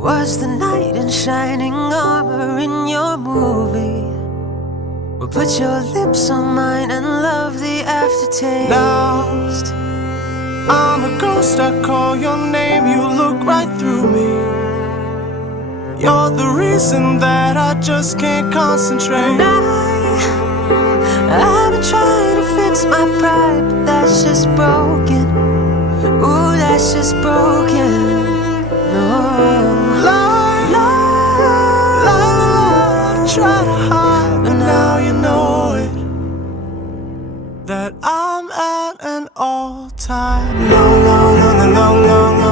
Was the knight in shining armor in your movie? Well, put your lips on mine and love the aftertaste. Lost, I'm a ghost, I call your name, you look right through me. You're the reason that I just can't concentrate. I've been trying to fix my pride, but that's just broken. Ooh, that's just broken. Try to hide, but now you know it, that I'm at an all-time low, low, low, low, low, low.